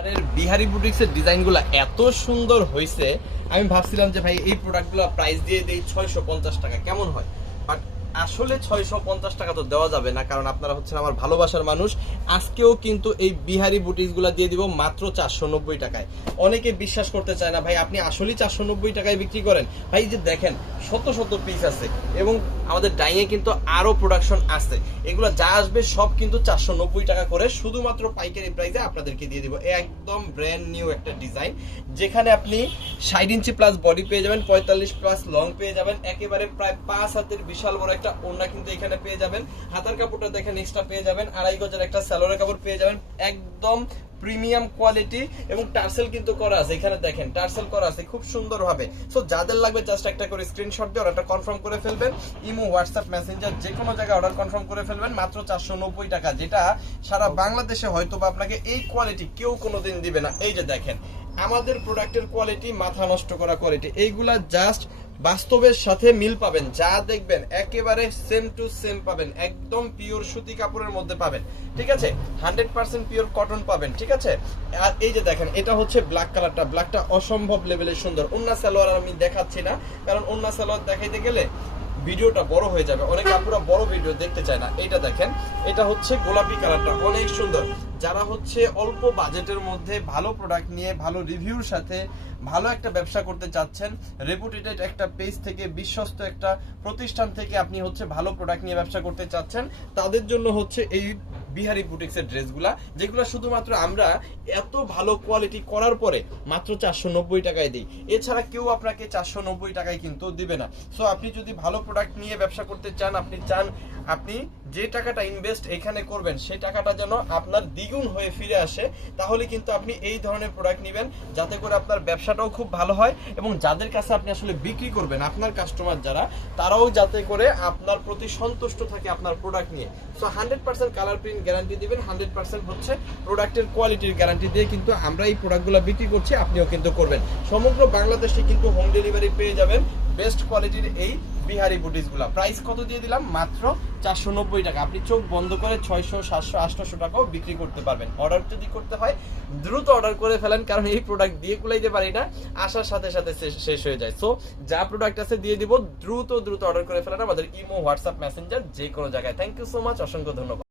এবারের বিহারি বুটিক্সের ডিজাইনগুলো এত সুন্দর হয়েছে আমি ভাবছিলাম যে ভাই এই প্রোডাক্টগুলো প্রাইস দিয়ে দেই ছয়শো পঞ্চাশ টাকা, কেমন হয়? বাট আসলে ছয়শো পঞ্চাশ টাকা তো দেওয়া যাবে না, কারণ আপনারা হচ্ছেন আমার ভালোবাসার মানুষ। আজকেও কিন্তু এই বিহারি বুটিক্সগুলো দিয়ে দিব মাত্র চারশো নব্বই টাকায়। অনেকে বিশ্বাস করতে চায় না, ভাই, আপনি আসলেই চারশো নব্বই টাকায় বিক্রি করেন। ভাই যে দেখেন, শত শত পিস আছে এবং আমাদের ডাইংয়ে কিন্তু আরও প্রোডাকশন আছে। এগুলো যা আসবে সব কিন্তু চারশো নব্বই টাকা করে শুধুমাত্র পাইকারি প্রাইসে আপনাদেরকে দিয়ে দিব। একদম ব্র্যান্ড নিউ একটা ডিজাইন যেখানে আপনি ষাট ইঞ্চি প্লাস বডি পেয়ে যাবেন, পঁয়তাল্লিশ প্লাস লং পেয়ে যাবেন, একেবারে প্রায় পাঁচ হাতের বিশাল বড় একটা ওড়না কিন্তু এখানে পেয়ে যাবেন। হাতার কাপড়টা দেখেন এক্সট্রা পেয়ে যাবেন। আড়াই গজের একটা স্যালোরের কাপড় পেয়ে যাবেন। একদম প্রিমিয়াম কোয়ালিটি এবং টার্সেল কিন্তু করা আছে। এখানে দেখেন টার্সেল করা আছে খুব সুন্দর ভাবে সো যাদের লাগবে জাস্ট একটা করে স্ক্রিনশট দিয়ে অর্ডারটা কনফার্ম করে ফেলবেন। ইমো হোয়াটসঅ্যাপ মেসেঞ্জার যে কোনো জায়গায় অর্ডার কনফার্ম করে ফেলবেন। মাত্র চারশো নব্বই টাকা যেটা সারা বাংলাদেশে হয়তো বা আপনাকে এই কোয়ালিটি কেউ কোনোদিন দিবে না। এই যে দেখেন আমাদের প্রোডাক্টের কোয়ালিটি মাথা নষ্ট করা কোয়ালিটি এইগুলা জাস্ট বাস্তবের সাথে মিল পাবেন। যা দেখবেন, একেবারে সেম টু সেম পাবেন। একদম পিওর সুতি কাপড়ের মধ্যে পাবেন। ঠিক আছে? হান্ড্রেড পার্সেন্ট পিওর কটন পাবেন, ঠিক আছে? আর এই যে দেখেন, এটা হচ্ছে ব্ল্যাক কালারটা ব্ল্যাকটা অসম্ভব লেভেলের সুন্দর। অন্য সালোয়ার আমি দেখাচ্ছি না। কারণ অন্য সালোয়ার দেখাইতে গেলে ভিডিওটা বড় হয়ে যাবে। অনেক আপুরা বড় ভিডিও দেখতে চায় না। এটা দেখেন এটা হচ্ছে গোলাপি কালারটা। অনেক সুন্দর। যারা হচ্ছে অল্প বাজেটের মধ্যে ভালো প্রোডাক্ট নিয়ে ভালো রিভিউর সাথে ভালো একটা ব্যবসা করতে চাচ্ছেন রেপুটেটেড একটা পেজ থেকে বিশ্বস্ত একটা প্রতিষ্ঠান থেকে আপনি হচ্ছে ভালো প্রোডাক্ট নিয়ে ব্যবসা করতে চাচ্ছেন তাদের জন্য হচ্ছে এই বিহারি বুটিক্সের ড্রেসগুলা, যেগুলো শুধুমাত্র আমরা এত ভালো কোয়ালিটি করার পরে মাত্র চারশো নব্বই টাকায় দিই। এছাড়া কেউ আপনাকে চারশো নব্বই টাকায় কিন্তু দিবে না। সো আপনি যদি ভালো প্রোডাক্ট নিয়ে ব্যবসা করতে চান, আপনি চান, আপনি যে টাকাটা ইনভেস্ট এখানে করবেন সেই টাকাটা যেন আপনার দ্বিগুণ হয়ে ফিরে আসে, তাহলে কিন্তু আপনি এই ধরনের প্রোডাক্ট নেবেন, যাতে করে আপনার ব্যবসাটাও খুব ভালো হয় এবং যাদের কাছে আপনি আসলে বিক্রি করবেন, আপনার কাস্টমার যারা, তারাও যাতে করে আপনার প্রতি সন্তুষ্ট থাকে আপনার প্রোডাক্ট নিয়ে। So hundred percent colour print guarantee দিবেন হান্ড্রেড পার্সেন্ট হচ্ছে প্রোডাক্টের কোয়ালিটির গ্যারান্টি দিয়ে কিন্তু আমরা এই প্রোডাক্টগুলো বিক্রি করছি, আপনিও কিন্তু করবেন। সমগ্র বাংলাদেশে কিন্তু হোম ডেলিভারি পেয়ে যাবেন বেস্ট কোয়ালিটির এই বিহারি বুটিসগুলো প্রাইস কত দিয়ে দিলাম? মাত্র চারশো নব্বই টাকা। আপনি চোখ বন্ধ করে ছয়শো, সাতশো, আটশোশো টাকাও বিক্রি করতে পারবেন। অর্ডার যদি করতে হয়, দ্রুত অর্ডার করে ফেলেন, কারণ এই প্রোডাক্ট দিয়ে কুলাইতে পারি না। আসার সাথে সাথে শেষ- হয়ে যায়। সো যা প্রোডাক্ট আছে দিয়ে দিব। দ্রুত দ্রুত অর্ডার করে ফেলেন আমাদের ইমো হোয়াটসঅ্যাপ মেসেঞ্জার যে কোনো জায়গায়। থ্যাংক ইউ সো মাচ অসংখ্য ধন্যবাদ।